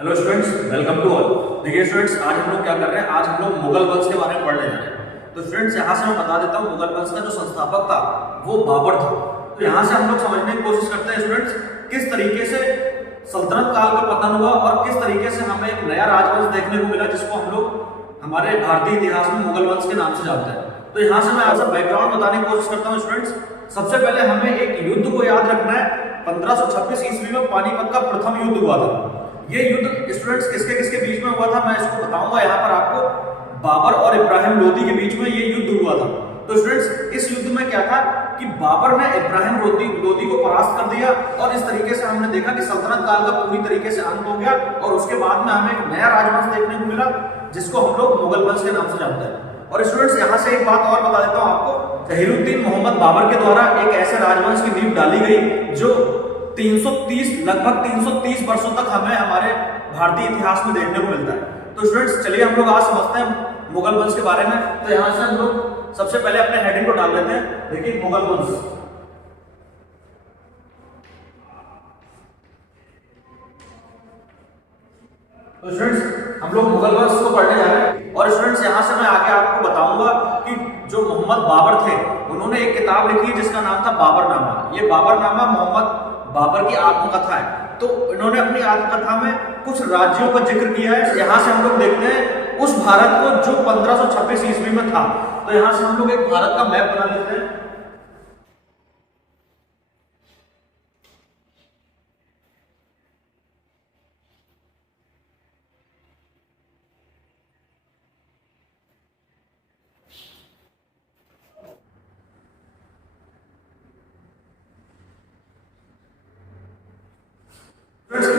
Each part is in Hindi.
Hello students, welcome to all. देखिए स्टूडेंट्स, आज हम लोग क्या कर रहे हैं, आज हम लोग मुगल वंश के बारे में पढ़ने जा रहे हैं। तो स्टूडेंट्स, यहाँ से मैं बता देता हूँ, मुगल वंश का जो संस्थापक था वो बाबर था। तो यहाँ से हम लोग समझने की कोशिश करते हैं स्टूडेंट्स, किस तरीके से सल्तनत काल का पतन हुआ और किस तरीके से हमें एक नया राजवंश देखने को मिला, जिसको हम लोग हमारे भारतीय इतिहास में मुगल वंश के नाम से जानते हैं। तो यहाँ से मैं आपसे बैकग्राउंड बताने की कोशिश करता हूँ स्टूडेंट्स। सबसे पहले हमें एक युद्ध को याद रखना है। 1526 ईस्वी में पानीपत का प्रथम युद्ध हुआ था। ये युद्ध स्टूडेंट्स किसके किसके बीच में हुआ था, मैं इसको बताऊंगा यहाँ पर आपको। बाबर और इब्राहिम लोदी के बीच में ये युद्ध हुआ था। तो स्टूडेंट्स, इस युद्ध में क्या था कि बाबर ने इब्राहिम लोदी को परास्त कर दिया और इस तरीके से हमने देखा कि सल्तनत काल का पूरी तरीके से अंत हो गया और उसके बाद में हमें एक नया राजवंश देखने को मिला, जिसको हम लोग मुगल वंश के नाम से जानते हैं। और स्टूडेंट्स, यहाँ से एक बात और बता देता हूँ आपको। जहीरुद्दीन मोहम्मद बाबर के द्वारा एक ऐसे राजवंश की नींव डाली गई जो 330 लगभग 330 वर्षों तक हमें हमारे भारतीय इतिहास में देखने को मिलता है। तो स्टूडेंट्स, चलिए हम लोग आज समझते हैं मुगल वंश के बारे में। तो यहाँ से हम लोग सबसे पहले अपने हेडिंग को डाल लेते हैं। देखिए, मुगल वंश। तो स्टूडेंट्स, हम लोग मुगल वंश को पढ़ने जा रहे हैं। और स्टूडेंट्स, यहाँ से मैं आगे आपको बताऊंगा कि जो मोहम्मद बाबर थे, उन्होंने एक किताब लिखी जिसका नाम था बाबरनामा। ये बाबरनामा मोहम्मद बाबर की आत्मकथा है। तो इन्होंने अपनी आत्मकथा में कुछ राज्यों का जिक्र किया है। यहाँ से हम लोग देखते हैं उस भारत को जो 1526 ईस्वी में था। तो यहाँ से हम लोग एक भारत का मैप बना लेते हैं।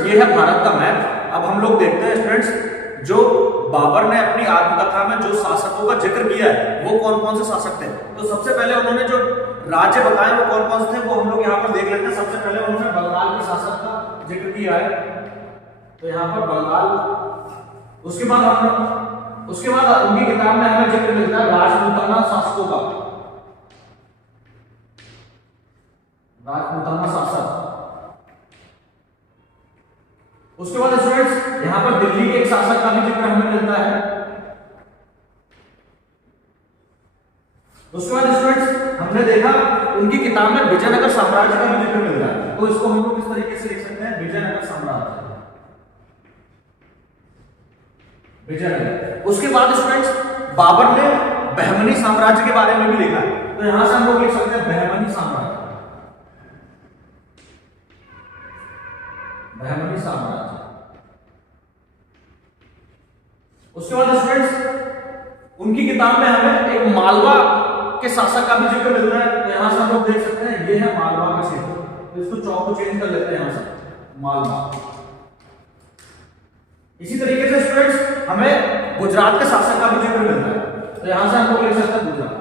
ये है भारत का मैप। अब हम लोग देखते हैं स्टूडेंट्स, जो बाबर ने अपनी आत्मकथा में जो शासकों का जिक्र किया है वो कौन कौन से शासक थे। तो सबसे पहले उन्होंने जो राज्य बताए वो कौन कौन से थे, वो हम लोग यहाँ पर देख लेते हैं। सबसे पहले उन्होंने बंगाल के शासक का जिक्र किया है। तो यहाँ पर बंगाल। उसके बाद उनकी किताब में हमें जिक्र मिलता है राजपूताना शासकों का। राजपूताना शासक। उसके बाद स्टूडेंट्स, यहां पर दिल्ली के एक शासक का भी जिक्र हमें मिलता है। उसके बाद स्टूडेंट्स, हमने देखा उनकी किताब में विजयनगर साम्राज्य का भी जिक्र मिलता है। तो इसको हम लोग इस तरीके से लिख सकते हैं, विजयनगर साम्राज्य। विजयनगर। उसके बाद स्टूडेंट्स, बाबर ने बहमनी साम्राज्य के बारे में भी लिखा है। तो यहां से हम लोग लिख सकते हैं बहमनी साम्राज्य। बहमनी साम्राज्य। उसके बाद स्टूडेंट्स, उनकी किताब में हमें एक मालवा के शासक का भी जिक्र मिलता है। तो यहां से हम लोग देख सकते हैं, ये है मालवा का क्षेत्र। तो इसको चौक को चेंज कर लेते हैं यहां से, मालवा। इसी तरीके से स्टूडेंट्स, हमें गुजरात के शासक का भी जिक्र मिलता है। तो यहां से हम लोग लिख सकते हैं गुजरात।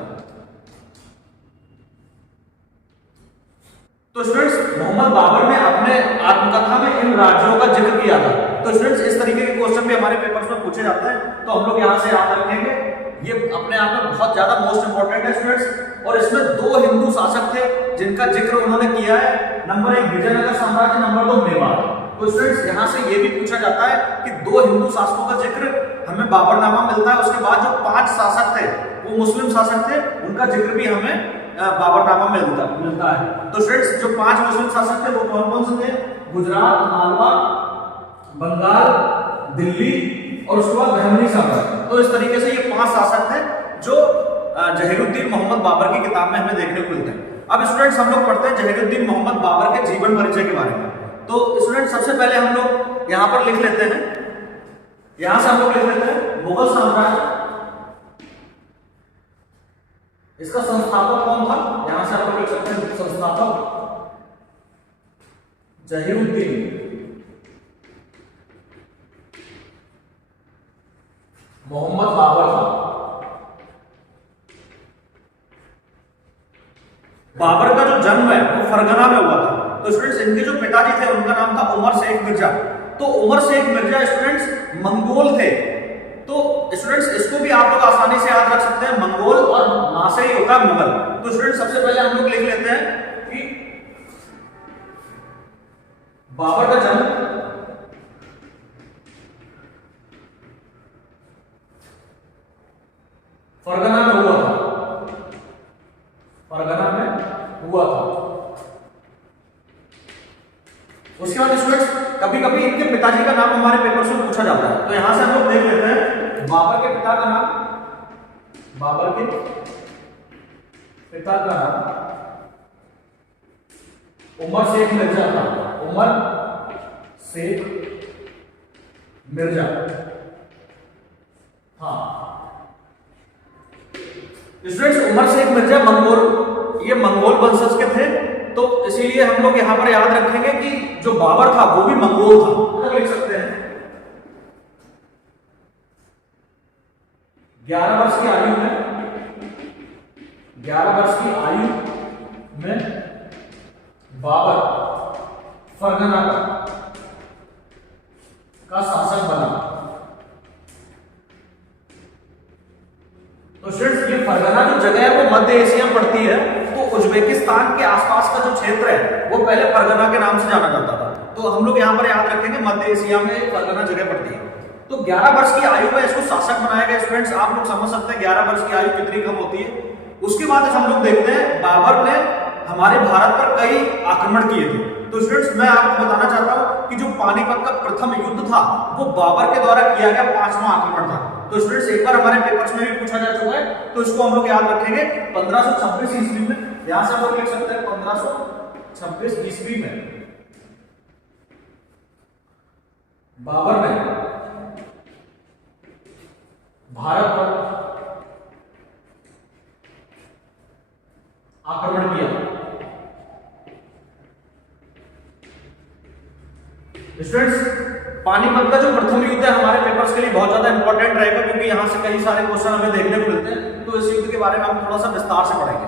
तो स्टूडेंट्स, मोहम्मद बाबर ने अपने आत्मकथा में इन राज्यों का जिक्र किया था। तो स्टूडेंट्स, इस तरीके के क्वेश्चन भी हमारे पेपर्स में पूछे जाते हैं, तो हम लोग यहां से याद रखेंगे। ये अपने आप में बहुत ज्यादा मोस्ट इंपॉर्टेंट है स्टूडेंट्स। और इसमें 2 हिंदू शासक थे जिनका जिक्र उन्होंने किया है। नंबर 1 विजयनगर साम्राज्य, नंबर 2 मेवाड़। तो स्टूडेंट्स, यहां से ये भी पूछा जाता है कि 2 हिंदू शासकों का जिक्र हमें बाबरनामा मिलता है। उसके बाद जो 5 शासक थे वो मुस्लिम शासक थे, उनका जिक्र भी हमें बाबरनामा मिलता है। तो स्टूडेंट्स, जो 5 मुस्लिम शासक थे वो कौन कौन से थे? गुजरात, मालवा, बंगाल, दिल्ली और उसके बाद बहमनी साम्राज्य। तो इस तरीके से ये 5 शासक थे जो जहीरुद्दीन मोहम्मद बाबर की किताब में हमें देखने को मिलते हैं। अब स्टूडेंट्स, हम लोग पढ़ते हैं जहीरुद्दीन मोहम्मद बाबर के जीवन परिचय के बारे में। तो स्टूडेंट्स, सबसे पहले हम लोग यहां पर लिख लेते हैं, यहां से हम लोग लिख लेते हैं मुगल साम्राज्य। इसका संस्थापक कौन था? यहां से हम लोग लिख सकते हैं संस्थापक जहीरुद्दीन मोहम्मद बाबर था। बाबर का जो जन्म है वो फरगना में हुआ था। तो स्टूडेंट्स, इनके जो पिताजी थे उनका नाम था उमर शेख मिर्जा। तो उमर शेख मिर्जा स्टूडेंट्स मंगोल थे। तो स्टूडेंट्स, इसको भी आप लोग आसानी से याद रख सकते हैं, मंगोल और ना से ही होता है मुगल। तो स्टूडेंट्स, सबसे पहले हम लोग लिख लेते हैं कि बाबर का जन्म फरगना में हुआ था, फरगना में हुआ था। उसके बाद स्टूडेंट्स कभी कभी इनके पिताजी का नाम हमारे पेपर में पूछा जाता है, तो यहां से हम लोग देख लेते हैं बाबर के पिता का नाम, बाबर के पिता का नाम उमर शेख मिर्जा था, उमर शेख मिर्जा। हाँ स्टूडेंट्स उमर शेख मिर्जा ये मंगोल वंशज के थे, तो इसीलिए हम लोग यहां पर याद रखेंगे कि जो बाबर था वो भी मंगोल था। लिख सकते हैं 11 वर्ष की आयु में, 11 वर्ष की आयु में बाबर फरगना का शासक बना। तो स्टूडेंट्स ये फरगना जो जगह है वो मध्य एशिया में पड़ती है, तो उज्बेकिस्तान के आसपास का जो क्षेत्र है वो पहले फरगना के नाम से जाना जाता था। तो हम लोग यहां पर याद रखेंगे मध्य एशिया में फरगना जगह पड़ती है। तो 11 वर्ष की आयु में इसको शासक बनाया गया। स्टूडेंट्स आप लोग समझ सकते हैं 11 वर्ष की आयु कितनी कम होती है। उसके बाद हम लोग देखते हैं बाबर ने हमारे भारत पर कई आक्रमण किए थे। तो स्टूडेंट्स मैं आपको बताना चाहता हूं कि जो पानीपत का प्रथम युद्ध था वो बाबर के द्वारा किया गया 5वां आक्रमण था। तो स्टूडेंट्स एक बार हमारे पेपर्स में भी पूछा जा चुका है, तो इसको हम लोग याद रखेंगे 1526 ईस्वी में। यहां से हम लोग लिख सकते हैं 1526 ईस्वी में बाबर ने भारत पर आक्रमण किया। स्टूडेंट्स पानीपत का जो प्रथम युद्ध है हमारे पेपर्स के लिए बहुत ज्यादा इंपॉर्टेंट रहेगा, क्योंकि यहां से कई सारे क्वेश्चन हमें देखने को मिलते हैं। तो इस युद्ध के बारे में हम थोड़ा सा विस्तार से पढ़ेंगे,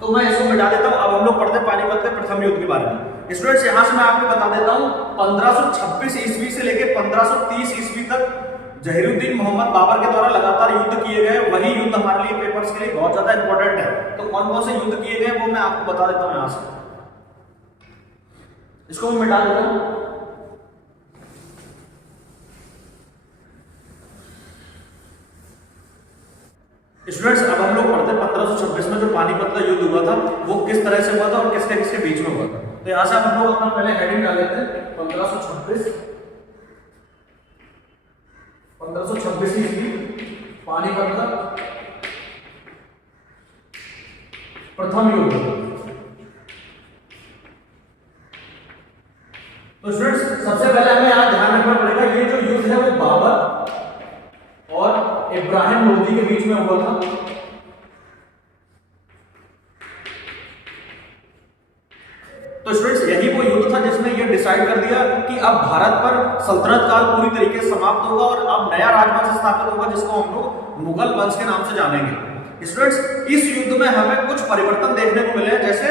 तो मैं इसको मिटा देता हूं। अब हम लोग पढ़ते हैं पानीपत के प्रथम युद्ध के बारे में। स्टूडेंट्स यहां से मैं आपको बता देता हूं 1526 ईस्वी से लेकर 1530 ईस्वी तक जहीरुद्दीन मोहम्मद बाबर के द्वारा लगातार युद्ध किए गए। वही युद्ध हमारे लिए पेपर्स के लिए बहुत ज्यादा इंपॉर्टेंट है। तो कौन कौन से युद्ध किए गए वो मैं आपको बता देता हूं। यहां से इसको मैं मिटा देता हूं। स्टूडेंट्स अब हम लोग पढ़ते हैं 1526 में जो पानीपत का युद्ध हुआ था वो किस तरह से हुआ था और किसके किसके बीच में हुआ था। तो यहां से हम लोग अपना पहले हेडिंग डाल लेते हैं 1526 ईस्वी पानीपत का प्रथम युद्ध। तो स्टूडेंट्स सबसे पहले हमें यहां ध्यान रखना पड़ेगा ये जो युद्ध है वो बाबर और इब्राहिम लोदी के बीच में हुआ था। तो स्टूडेंट्स यही वो युद्ध था जिसने ये डिसाइड कर दिया कि अब भारत पर सल्तनत काल पूरी तरीके से समाप्त होगा और अब नया राजवंश स्थापित होगा जिसको हम लोग मुगल वंश के नाम से जानेंगे। स्टूडेंट्स इस युद्ध में हमें कुछ परिवर्तन देखने को मिले हैं, जैसे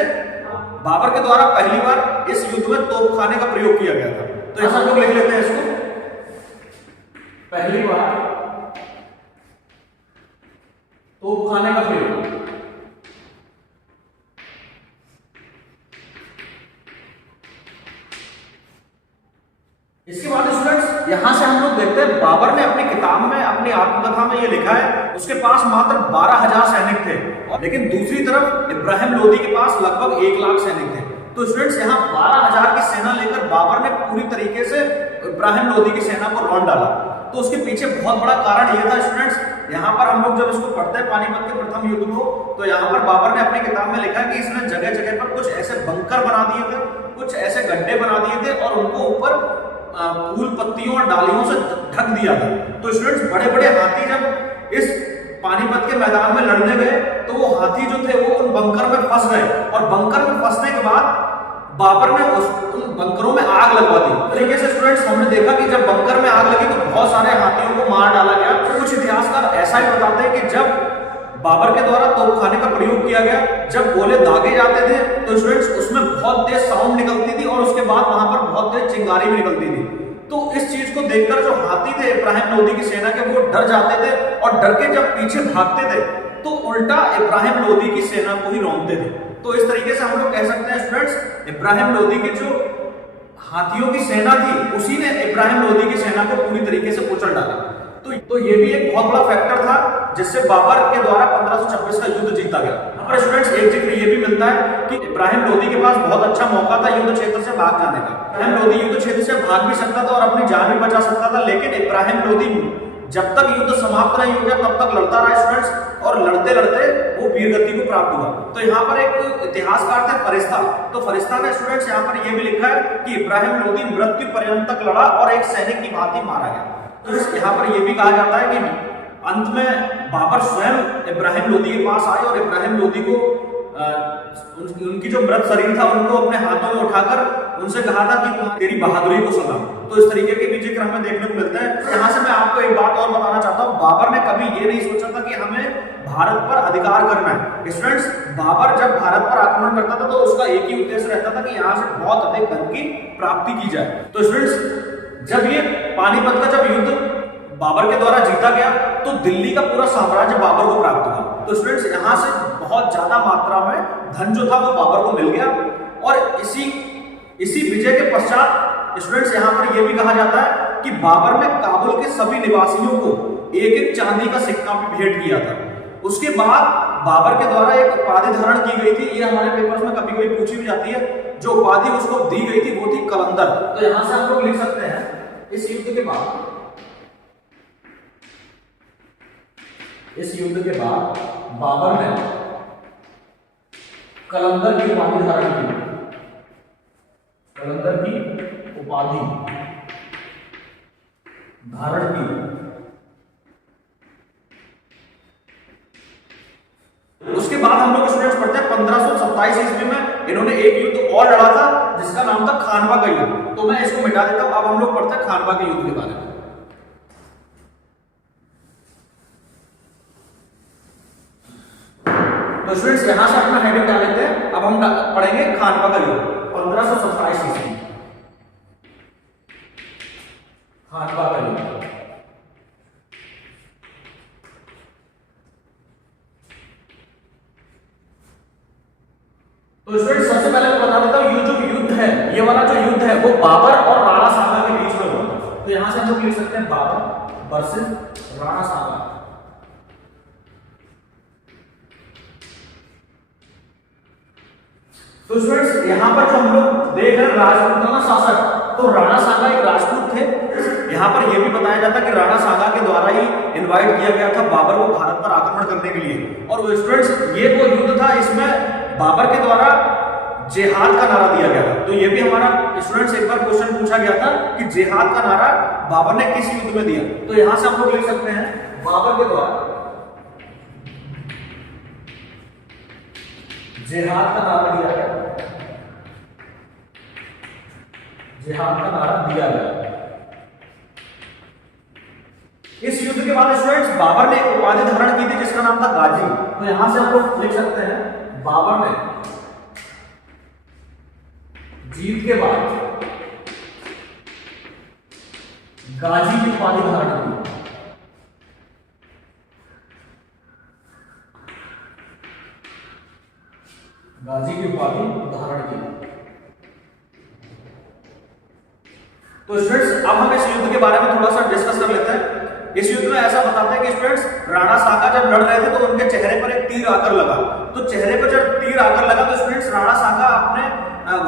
बाबर के द्वारा पहली बार इस युद्ध में तोपखाने का प्रयोग किया गया था। तो ऐसा लोग लिख लेते हैं इसको, पहली बार तोपखाने का प्रयोग। इसके बाद स्टूडेंट्स यहां से हम लोग देखते हैं बाबर ने अपनी किताब में अपनी आत्मकथा में ये लिखा है उसके पास मात्र 12,000 सैनिक थे, लेकिन दूसरी तरफ इब्राहिम लोदी के पास लगभग 1 लाख सैनिक थे। तो स्टूडेंट्स यहाँ 12,000 की सेना लेकर बाबर ने पूरी तरीके से इब्राहिम लोदी की सेना को रौंद डाला। तो उसके पीछे बहुत बड़ा कारण यह था स्टूडेंट्स, यहाँ पर हम लोग जब इसको पढ़ते हैं पानीपत के प्रथम युद्ध को, तो यहाँ पर बाबर ने अपनी किताब में लिखा कि इसने जगह जगह पर कुछ ऐसे बंकर बना दिए थे, कुछ ऐसे गड्ढे बना दिए थे और उनको ऊपर फूल पत्तियों और डालियों से ढक दिया था। तो स्टूडेंट्स बड़े बड़े हाथी जब इस पानीपत के मैदान में लड़ने गए तो वो हाथी जो थे वो उन बंकर में फंस गए और बंकर में फंसने के बाद बाबर ने उन बंकरों में आग लगवा दी। तरीके से स्टूडेंट्स हमने देखा कि जब बंकर में आग लगी तो बहुत सारे हाथियों को मार डाला गया। तो कुछ इतिहासकार ऐसा ही बताते हैं कि जब बाबर के द्वारा तोपखाने का प्रयोग किया गया, जब गोले दागे जाते थे तो स्टूडेंट्स उसमें बहुत तेज साउंड निकलती थी और उसके बाद वहां पर बहुत तेज चिंगारी भी निकलती थी। तो इस चीज को देखकर जो हाथी थे इब्राहिम लोदी की सेना के वो डर जाते थे और डर के जब पीछे भागते थे तो उल्टा इब्राहिम लोदी की सेना को ही रौंदते थे। तो इस तरीके से हम लोग कह सकते हैं स्टूडेंट्स इब्राहिम लोदी की जो हाथियों की सेना थी उसी ने इब्राहिम लोदी की सेना को पूरी तरीके से कुचल डाला। तो ये भी एक बहुत बड़ा फैक्टर था जिससे बाबर के द्वारा 1526 का युद्ध जीता गया। यहाँ पर स्टूडेंट्स एक जिक्र ये भी मिलता है कि इब्राहिम लोदी के पास बहुत अच्छा मौका था युद्ध क्षेत्र से भाग जाने का। इब्राहिम लोदी युद्ध क्षेत्र से भाग भी सकता था और अपनी जान भी बचा सकता था, लेकिन इब्राहिम लोदी जब तक युद्ध समाप्त नहीं हो गया तब तक लड़ता रहा स्टूडेंट्स, और लड़ते लड़ते वो वीरगति को प्राप्त हुआ। तो यहाँ पर एक इतिहासकार थे फरिश्ता, तो फरिश्ता ने स्टूडेंट्स यहाँ पर ये भी लिखा है कि इब्राहिम लोदी मृत्यु पर्यंत तक लड़ा और एक सैनिक की भांति मारा गया। तो यहाँ पर यह भी कहा जाता है कि अंत में बाबर स्वयं इब्राहिम लोदी के पास आए और इब्राहिम लोदी को उनकी जो मृत शरीर था उनको अपने हाथों में उठाकर उनसे कहा था कि तेरी बहादुरी को सलाम। तो इस तरीके के भी जिक्र हमें देखने को मिलता है। यहाँ से मैं आपको एक बात और बताना चाहता हूँ, बाबर ने कभी ये नहीं सोचा था कि हमें भारत पर अधिकार करना है। स्टूडेंट्स, बाबर जब भारत पर आक्रमण करता था तो उसका एक ही उद्देश्य रहता था कि यहाँ से बहुत अधिक धन की प्राप्ति की जाए। तो स्टूडेंट्स, जब ये पानीपत का जब युद्ध बाबर के द्वारा जीता गया तो दिल्ली का पूरा साम्राज्य बाबर को प्राप्त हुआ। तो स्टूडेंट्स, यहाँ से बहुत ज्यादा मात्रा में धन जो था वो बाबर को मिल गया, और इसी विजय के पश्चात स्टूडेंट्स यहाँ पर यह भी कहा जाता है कि बाबर ने काबुल के सभी निवासियों को एक एक चांदी का सिक्का भी भेंट किया था। उसके बाद बाबर के द्वारा एक उपाधि धारण की गई थी, ये हमारे पेपर्स में कभी कभी पूछी भी जाती है। जो उपाधि उसको दी गई थी वो थी कलंदर। तो यहां से हम लोग लिख सकते हैं इस युद्ध के बाद बाबर ने कलंदर की उपाधि धारण की, कलंदर की उपाधि धारण की। उसके बाद हम लोग स्टूडेंट्स पढ़ते हैं 1527 ईस्वी में इन्होंने एक युद्ध और लड़ा था जिसका नाम था खानवा का युद्ध। तो मैं इसको मिटा देता हूं, अब हम लोग पढ़ते हैं खानवा के युद्ध के बारे में। तो स्टूडेंट्स, यहां से अपना हेडिंग डाल लेते हैं। अब हम पढ़ेंगे खानवा का युद्ध 1527 ईस्वी, खानवा का युद्ध। तो स्टूडेंट्स, सबसे पहले मैं बता देता हूं ये जो युद्ध है, ये वाला जो युद्ध है वो बाबर और राणा सांगा के बीच में हुआ था। तो यहां से हम लोग लिख सकते हैं बाबर वर्सेस राणा सांगा। तो स्टूडेंट्स, यहां पर जो हम लोग देख रहे हैं राजपूताना शासक, तो राणा सांगा एक राजपूत थे। यहां पर यह भी बताया जाता है कि राणा सांगा के द्वारा ही इनवाइट किया गया था बाबर को भारत पर आक्रमण करने के लिए। और वो स्टूडेंट्स, ये वो युद्ध था इसमें बाबर के द्वारा जिहाद का नारा दिया गया था। तो ये भी हमारा स्टूडेंट्स एक बार क्वेश्चन पूछा गया था कि जिहाद का नारा बाबर ने किस युद्ध में दिया। तो यहां से हम लोग लिख सकते हैं बाबर के द्वारा जिहाद का नारा दिया गया, जिहाद का नारा दिया गया। इस युद्ध के बाद स्टूडेंट्स बाबर ने एक उपाधि धारण की थी जिसका नाम था गाजी। तो यहां से हम लोग लिख सकते हैं बाबर ने जीत के बाद गाजी की उपाधि धारण की। गाजी की उपाधि धारण की। तो स्टूडेंट्स, अब हम इस युद्ध के बारे में थोड़ा सा डिस्कस कर लेते हैं। इस युद्ध में ऐसा बताते हैं कि स्टूडेंट्स, राणा सांगा जब लड़ रहे थे तो उनके चेहरे पर एक तीर आकर लगा। तो चेहरे पर जब तीर आकर लगा तो स्टूडेंट्स, राणा सांगा अपने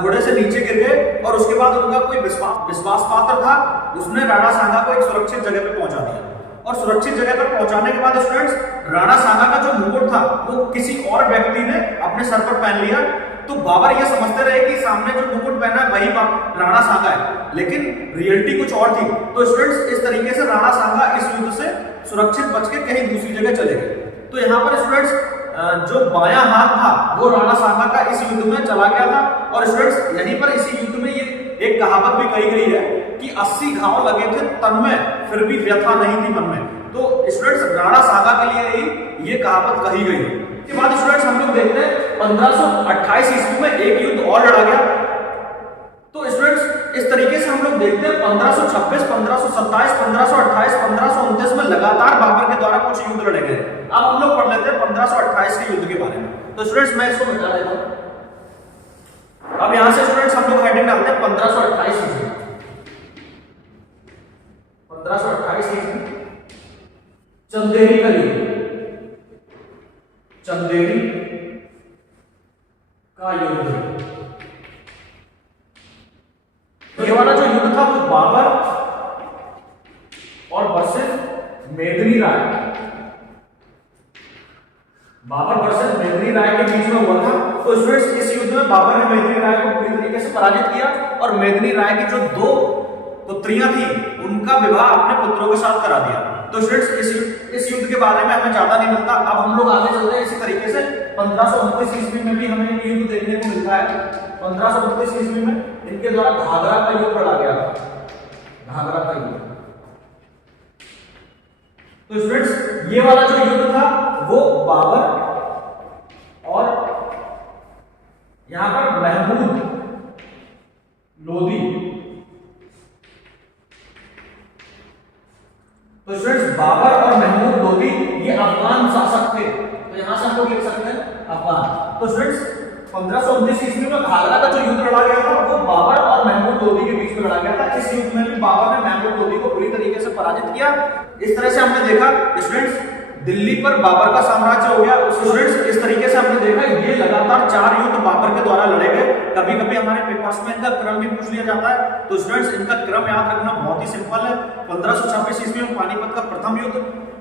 घोड़े से नीचे गिर गए और उसके बाद उनका कोई विश्वास पात्र था, उसने राणा सांगा को एक सुरक्षित जगह पर पहुंचा दिया। और सुरक्षित जगह पर पहुंचाने के बाद स्टूडेंट्स, राणा सांगा का जो मुकुट था वो किसी और व्यक्ति ने अपने सर पर पहन लिया। तो बाबर ये समझते रहे कि सामने जो मुकुट पहना है वही राणा सांगा है, लेकिन रियलिटी कुछ और थी। तो स्टूडेंट्स, इस तरीके से राणा सांगा इस युद्ध से सुरक्षित बच के कहीं दूसरी जगह चले गए। तो यहाँ पर स्टूडेंट्स, जो बायां हाथ था वो राणा सांगा का इस युद्ध में चला गया था। और स्टूडेंट्स, यहीं पर इसी युद्ध में ये एक कहावत भी कही गई है कि 80 घाव लगे थे तन में फिर भी व्यथा नहीं थी मन में। तो स्टूडेंट्स, राणा सांगा के लिए ही ये कहावत कही गई है। इसके बाद स्टूडेंट्स, हम लोग देखते हैं 1528 ईस्वी में एक युद्ध और लड़ा गया। तो स्टूडेंट्स, इस तरीके से हम लोग देखते हैं 1526, 1527, 1528, 1529 में लगातार बाबर के द्वारा कुछ युद्ध लड़े गए। अब हम लोग पढ़ लेते हैं 1528 के युद्ध के बारे में। तो स्टूडेंट्स, मैं इसको मिटा देता हूं। अब यहां से स्टूडेंट्स हम लोग हेडिंग डालते हैं 1528 ईस्वी। 1528 ईस्वी चंदेरी का युद्ध, मेदिनी राय, बाबर वर्सेस मेदिनी राय के बीच में हुआ था। तो स्टूडेंट्स इस युद्ध में बाबर ने मेदिनी राय को पूरी तरीके से पराजित किया और मेदिनी राय की जो 2 पुत्रियां थी उनका विवाह अपने पुत्रों के साथ करा दिया। तो स्टूडेंट्स इस युद्ध के बारे में हमें ज्यादा नहीं मिलता। अब हम लोग आगे चलते हैं। इसी तरीके से 1529 ईस्वी में भी हमें एक युद्ध देखने को मिलता है। 1529 ईस्वी में इनके द्वारा घाघरा का युद्ध लड़ा गया था, घाघरा का युद्ध। तो स्टूडेंट्स ये वाला जो युद्ध था वो बाबर और यहां पर महमूद लोदी, तो स्टूडेंट्स बाबर और महमूद लोदी ये अफगान शासक थे। तो यहां से हम लोग लिख सकते हैं अफगान। तो स्टूडेंट्स 1529 ईस्वी में घाघरा का जो युद्ध लड़ा गया था वो बाबर और महमूद लोदी के बीच में लड़ा गया था। इस युद्ध में भी बाबर ने महमूद लोदी को पूरी तरीके से पराजित किया। इस तरह से हमने देखा स्टूडेंट्स दिल्ली पर बाबर का साम्राज्य हो गया। स्टूडेंट्स इस तरीके से हमने देखा ये लगातार 4 युद्ध बाबर के द्वारा लड़े गए। कभी कभी हमारे पेपर्स में इनका क्रम भी पूछ लिया जाता है। तो स्टूडेंट्स इनका क्रम याद रखना बहुत ही सिंपल है। 1526 ईस्वी में पानीपत का प्रथम युद्ध,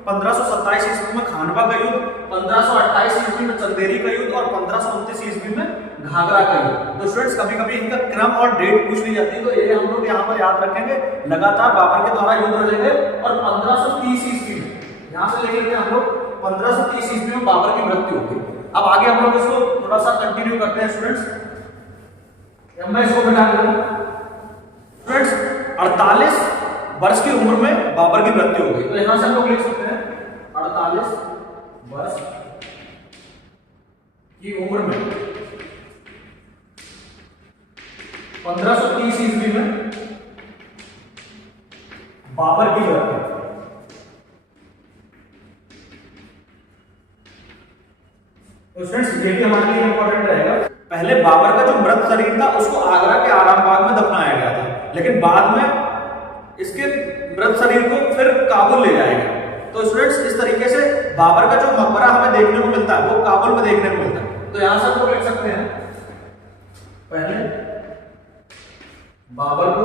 1527 ईस्वी में खानवा का युद्ध, 1528 ईस्वी में चंदेरी का युद्ध और 1529 ईस्वी में घाघरा का युद्ध। तो स्टूडेंट्स कभी कभी इनका क्रम और डेट पूछ ली जाती है, तो ये हम लोग यहाँ पर याद रखेंगे। लगातार बाबर के द्वारा युद्ध लड़े गए और 1530 ईस्वी में यहां से लेके हम लोग 1530 ईस्वी में बाबर की मृत्यु हो गई। अब आगे हम लोग इसको थोड़ा सा कंटिन्यू करते हैं स्टूडेंट्स। मैं इसको बिठा दूंगा। स्टूडेंट्स 48 वर्ष की उम्र में बाबर की मृत्यु हो गई। तो यहां से हम लोग लिख सकते हैं 48 वर्ष की उम्र में 1530 ईस्वी में बाबर की मृत्यु। तो स्टूडेंट्स ये भी हमारे लिए इंपॉर्टेंट रहेगा। पहले बाबर का जो मृत शरीर था उसको आगरा के आराम बाग में दफनाया गया था, लेकिन बाद में इसके मृत शरीर को फिर काबुल ले जाया गया। तो स्टूडेंट्स इस तरीके से बाबर का जो मकबरा हमें देखने को मिलता है वो काबुल में देखने को मिलता है। तो यहां से हम लोग लिख सकते हैं पहले बाबर को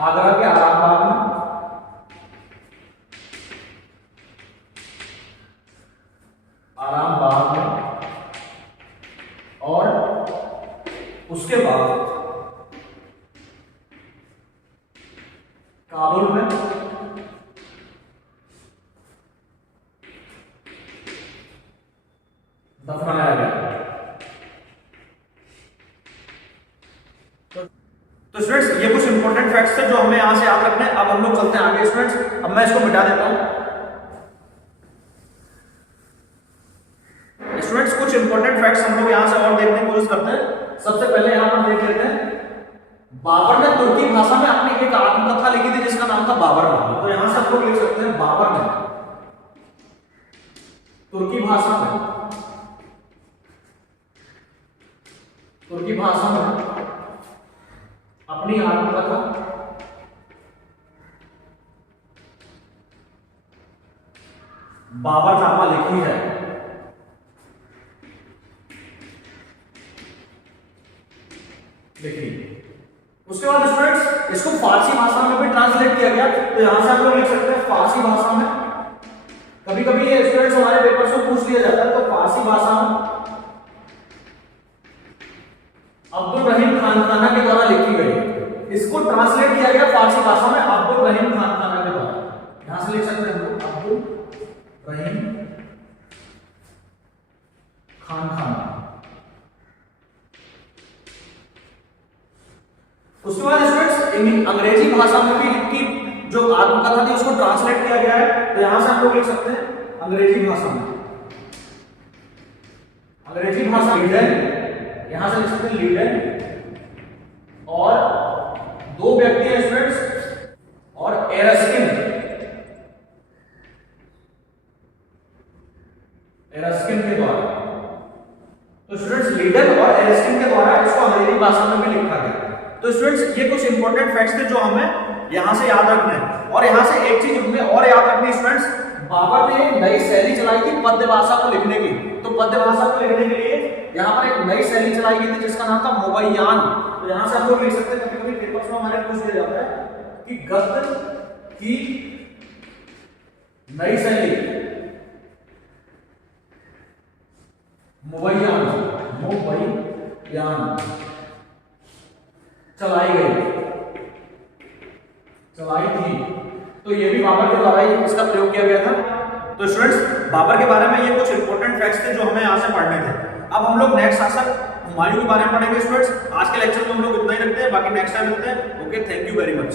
आगरा के आराम बाग में और उसके बाद काबुल में दफनाया गया। तो स्टूडेंट्स ये कुछ इंपॉर्टेंट फैक्ट्स थे जो हमें यहां से याद रखने। अब हम लोग चलते हैं आगे स्टूडेंट्स। अब मैं इसको मिटा देता हूं। स्टूडेंट्स कुछ इंपॉर्टेंट फैक्ट्स हम लोग यहां से और देखने की कोशिश करते हैं। सबसे पहले यहां पर देख लेते हैं बाबर ने तुर्की भाषा में अपनी एक आत्मकथा लिखी थी जिसका नाम था बाबरनामा। तो यहां से हम लोग लिख सकते हैं बाबर ने तुर्की भाषा में अपनी आत्मकथा बाबरनामा लिखी है। उसके बाद स्टूडेंट्स इसको फारसी भाषा में भी ट्रांसलेट किया गया। तो यहां से हम लोग लिख सकते हैं फारसी भाषा में। कभी कभी ये स्टूडेंट्स हमारे पेपर से पूछ लिया जाता है। तो फारसी भाषा में अब्दुल रहीम खानखाना के द्वारा लिखी गई। इसको ट्रांसलेट किया गया फारसी भाषा में अब्दुल रहीम खानखाना के द्वारा। यहां से लिख सकते हैं अब्दुल रहीम खानखाना। उसके बाद स्टूडेंट्स अंग्रेजी भाषा में भी लिखी जो आत्मकथा थी उसको ट्रांसलेट किया गया है। तो यहां से हम लोग लिख सकते हैं अंग्रेजी भाषा में। अंग्रेजी भाषा लीडन, यहां से लिख सकते हैं लीडन। और 2 व्यक्ति हैं स्टूडेंट्स और एरस्किन के द्वारा। तो स्टूडेंट्स लीडन और एरस्किन के द्वारा इसको अंग्रेजी भाषा में भी लिखा गया। तो स्टूडेंट्स ये कुछ इंपॉर्टेंट फैक्ट्स थे जो हमें यहां से याद रखने हैं। और यहां से एक चीज हमें और याद रखनी स्टूडेंट्स, बाबर ने एक नई शैली चलाई थी पद्य भाषा को लिखने की। तो पद्य भाषा को लिखने के लिए यहां पर एक नई शैली चलाई गई थी जिसका नाम था मुवय्यान। तो यहां से हम लोग लिख सकते हैं, कभी कभी पेपर्स में हमारे पूछ लिया जाता है कि गद्य की नई शैली मुबैयान चलाई थी। तो ये भी बाबर के द्वारा ही इसका प्रयोग किया गया था। तो स्टूडेंट्स बाबर के बारे में ये कुछ इंपॉर्टेंट फैक्ट्स थे जो हमें यहाँ से पढ़ने थे। अब हम लोग नेक्स्ट शासक हुमायूं के बारे में पढ़ेंगे स्टूडेंट्स। आज के लेक्चर में हम लोग इतना ही रखते हैं, बाकी नेक्स्ट टाइम रखते हैं। Okay, thank you very much.